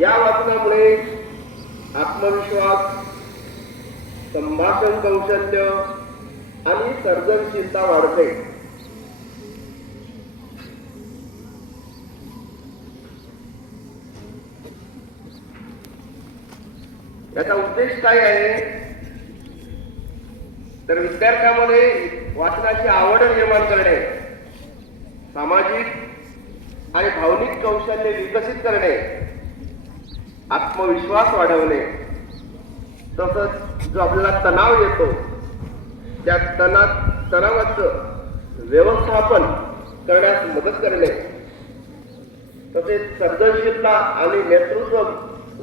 या वाचनामुळे आत्मविश्वास, संभाषण कौशल्य आणि सर्जनशीलता वाढते. याचा उद्देश काय आहे तर विद्यार्थ्यांमध्ये वाचनाची आवड निर्माण करणे, सामाजिक आणि भावनिक कौशल्य विकसित करणे, आत्मविश्वास वाढवणे, तसंच जो आपल्याला तणाव येतो त्या तणावाचं व्यवस्थापन करण्यास मदत करणे, तसेच सर्जनशीलता आणि नेतृत्व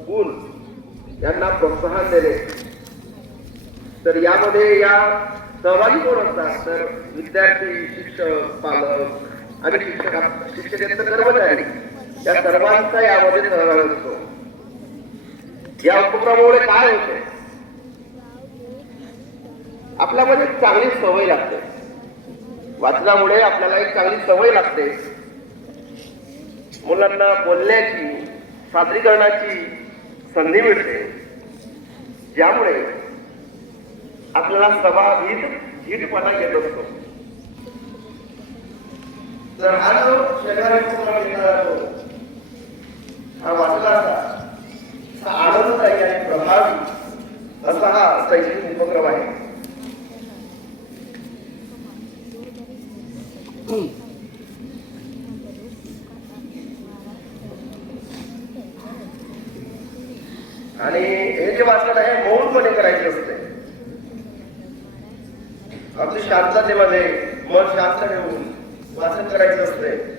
गुण यांना प्रोत्साहन देणे. तर यामध्ये या सहभागी कोण असतात तर विद्यार्थी, शिक्षक, पालक आणि शिक्षकेतर कर्मचारी या सर्वांचा यामध्ये सहभाग असतो. या उपक्रमामुळे काय होते, आपल्यामध्ये चांगली सवय लागते. वाचनामुळे आपल्याला एक चांगली सवय लागते. मुलांना बोलण्याची, सादरीकरणाची संधी मिळते, ज्यामुळे आपल्याला धीटपणा येत असतो. तर हा जो शनिवारी उपक्रम घेतला जातो हा वाचनाचा आनंददायी आणि प्रभावी असा हा शैक्षणिक उपक्रम आहे. आणि हे जे वाचन आहे मौनपणे करायचे असते. अगदी शांततेमध्ये मन शांत ठेवून वाचन करायचं असते.